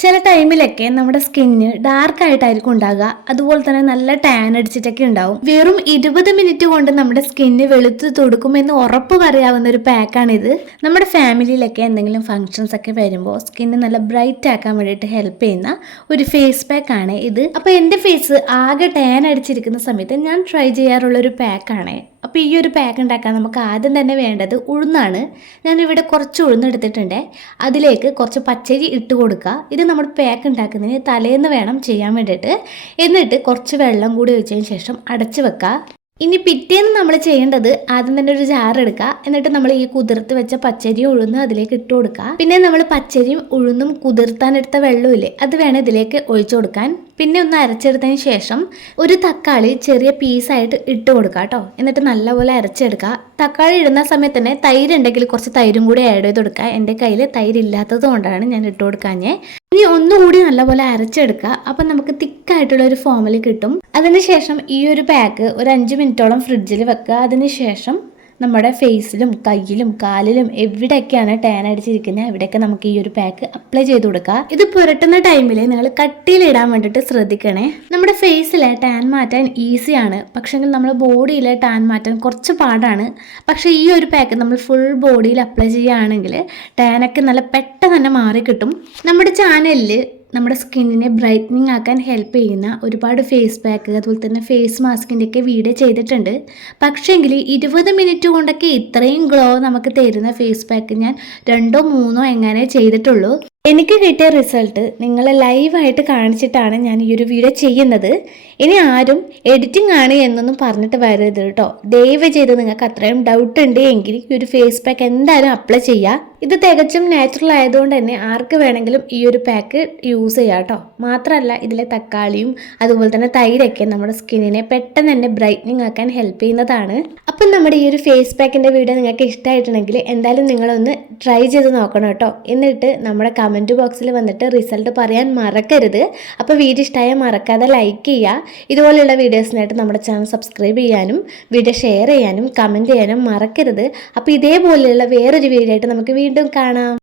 ചില ടൈമിലൊക്കെ നമ്മുടെ സ്കിന്ന് ഡാർക്ക് ആയിട്ടായിരിക്കും ഉണ്ടാകുക. അതുപോലെ തന്നെ നല്ല ടാൻ അടിച്ചിട്ടൊക്കെ ഉണ്ടാവും. വെറും ഇരുപത് മിനിറ്റ് കൊണ്ട് നമ്മുടെ സ്കിന്ന് വെളുത്ത് തൊടുക്കുമെന്ന് ഉറപ്പ് പറയാവുന്ന ഒരു പാക്കാണിത്. നമ്മുടെ ഫാമിലിയിലൊക്കെ എന്തെങ്കിലും ഫങ്ഷൻസ് ഒക്കെ വരുമ്പോൾ സ്കിന്ന് നല്ല ബ്രൈറ്റ് ആക്കാൻ വേണ്ടിയിട്ട് ഹെൽപ്പ് ചെയ്യുന്ന ഒരു ഫേസ് പാക്ക് ആണ് ഇത്. അപ്പോൾ എന്റെ ഫേസ് ആകെ ടാൻ അടിച്ചിരിക്കുന്ന സമയത്ത് ഞാൻ ട്രൈ ചെയ്യാറുള്ള ഒരു പാക്കാണ് അപ്പോൾ ഈ ഒരു പാക്ക് ഉണ്ടാക്കാൻ നമുക്ക് ആദ്യം തന്നെ വേണ്ടത് ഉഴുന്നാണ്. ഞാനിവിടെ കുറച്ച് ഉഴുന്ന് എടുത്തിട്ടുണ്ട്. അതിലേക്ക് കുറച്ച് പച്ചരി ഇട്ട് കൊടുക്കുക. ഇത് നമ്മൾ പാക്ക് ഉണ്ടാക്കുന്നതിന് തലേന്ന് വേണം ചെയ്യാൻ വേണ്ടിയിട്ട്. എന്നിട്ട് കുറച്ച് വെള്ളം കൂടി ഒഴിച്ചതിന് ശേഷം അടച്ച് വെക്കുക. ഇനി പിറ്റേന്ന് നമ്മൾ ചെയ്യേണ്ടത് ആദ്യം തന്നെ ഒരു ജാർ എടുക്കുക. എന്നിട്ട് നമ്മൾ ഈ കുതിർത്ത് വെച്ച പച്ചരി ഉഴുന്ന് അതിലേക്ക് ഇട്ട് കൊടുക്കുക. പിന്നെ നമ്മൾ പച്ചരിയും ഉഴുന്നും കുതിർത്താനെടുത്ത വെള്ളമില്ലേ അത് വേണം ഇതിലേക്ക് ഒഴിച്ചു കൊടുക്കാൻ. പിന്നെ ഒന്ന് അരച്ചെടുത്തതിന് ശേഷം ഒരു തക്കാളി ചെറിയ പീസായിട്ട് ഇട്ട് കൊടുക്കുക കേട്ടോ. എന്നിട്ട് നല്ലപോലെ അരച്ചെടുക്കുക. തക്കാളി ഇടുന്ന സമയത്ത് തന്നെ തൈര് ഉണ്ടെങ്കിൽ കുറച്ച് തൈരും കൂടി ആഡ് ചെയ്ത് കൊടുക്കുക. എന്റെ കയ്യിൽ തൈരില്ലാത്തത് കൊണ്ടാണ് ഞാൻ ഇട്ട് കൊടുക്കാഞ്ഞേ. ഇനി ഒന്നുകൂടി നല്ലപോലെ അരച്ചെടുക്കുക. അപ്പം നമുക്ക് തിക്കായിട്ടുള്ള ഒരു ഫോമിൽ കിട്ടും. അതിനുശേഷം ഈ ഒരു പാക്ക് ഒരു അഞ്ച് മിനിറ്റോളം ഫ്രിഡ്ജിൽ വെക്കുക. അതിനുശേഷം നമ്മുടെ ഫേസിലും കയ്യിലും കാലിലും എവിടെയൊക്കെയാണ് ടാൻ അടിച്ചിരിക്കുന്നത് അവിടെയൊക്കെ നമുക്ക് ഈ ഒരു പാക്ക് അപ്ലൈ ചെയ്ത് കൊടുക്കുക ഇത് പുരട്ടുന്ന ടൈമിൽ നിങ്ങൾ കട്ടിയിലിടാൻ വേണ്ടിയിട്ട് ശ്രദ്ധിക്കണേ. നമ്മുടെ ഫേസിലെ ടാൻ മാറ്റാൻ ഈസിയാണ് പക്ഷെങ്കിൽ നമ്മുടെ ബോഡിയിലെ ടാൻ മാറ്റാൻ കുറച്ച് പാടാണ്. പക്ഷേ ഈ ഒരു പാക്ക് നമ്മൾ ഫുൾ ബോഡിയിൽ അപ്ലൈ ചെയ്യുകയാണെങ്കിൽ ടാനൊക്കെ നല്ല പെട്ടെന്ന് തന്നെ മാറി കിട്ടും നമ്മുടെ ചാനലിൽ നമ്മുടെ സ്കിന്നിനെ ബ്രൈറ്റനിങ് ആക്കാൻ ഹെൽപ്പ് ചെയ്യുന്ന ഒരുപാട് ഫേസ് പാക്ക് അതുപോലെ തന്നെ ഫേസ് മാസ്കിന്റെ ഒക്കെ വീഡിയോ ചെയ്തിട്ടുണ്ട്. പക്ഷേങ്കിൽ ഇരുപത് മിനിറ്റ് കൊണ്ടൊക്കെ ഇത്രയും ഗ്ലോ നമുക്ക് തരുന്ന ഫേസ് പാക്ക് ഞാൻ രണ്ടോ മൂന്നോ എങ്ങനെ ചെയ്തിട്ടുള്ളൂ. എനിക്ക് കിട്ടിയ റിസൾട്ട് നിങ്ങളെ ലൈവായിട്ട് കാണിച്ചിട്ടാണ് ഞാൻ ഈ ഒരു വീഡിയോ ചെയ്യുന്നത്. ഇനി ആരും എഡിറ്റിംഗ് ആണ് എന്നൊന്നും പറഞ്ഞിട്ട് വരരുത് കേട്ടോ. ദയവ് ചെയ്ത് നിങ്ങൾക്ക് അത്രയും ഡൗട്ട് ഉണ്ട് എങ്കിൽ ഈ ഒരു ഫേസ് പാക്ക് എന്തായാലും അപ്ലൈ ചെയ്യുക ഇത് തികച്ചും നാച്ചുറൽ ആയതുകൊണ്ട് തന്നെ ആർക്ക് വേണമെങ്കിലും ഈ ഒരു പാക്ക് യൂസ് ചെയ്യാം കേട്ടോ മാത്രമല്ല ഇതിലെ തക്കാളിയും അതുപോലെ തന്നെ തൈരൊക്കെ നമ്മുടെ സ്കിന്നിനെ പെട്ടെന്ന് തന്നെ ബ്രൈറ്റനിങ് ആക്കാൻ ഹെൽപ്പ് ചെയ്യുന്നതാണ്. അപ്പം നമ്മുടെ ഈ ഒരു ഫേസ് പാക്കിന്റെ വീഡിയോ നിങ്ങൾക്ക് ഇഷ്ടമായിട്ടുണ്ടെങ്കിൽ എന്തായാലും നിങ്ങളൊന്ന് ട്രൈ ചെയ്ത് നോക്കണം കേട്ടോ എന്നിട്ട് നമ്മുടെ കമന്റ് ബോക്സിൽ വന്നിട്ട് റിസൾട്ട് പറയാൻ മറക്കരുത്. അപ്പോൾ വീഡിയോ ഇഷ്ടമായാൽ മറക്കാതെ ലൈക്ക് ചെയ്യുക ഇതുപോലെയുള്ള വീഡിയോസിനായിട്ട് നമ്മുടെ ചാനൽ സബ്സ്ക്രൈബ് ചെയ്യാനും വീഡിയോ ഷെയർ ചെയ്യാനും കമന്റ് ചെയ്യാനും മറക്കരുത്. അപ്പോൾ ഇതേപോലെയുള്ള വേറൊരു വീഡിയോ ആയിട്ട് നമുക്ക് വീണ്ടും കാണാം.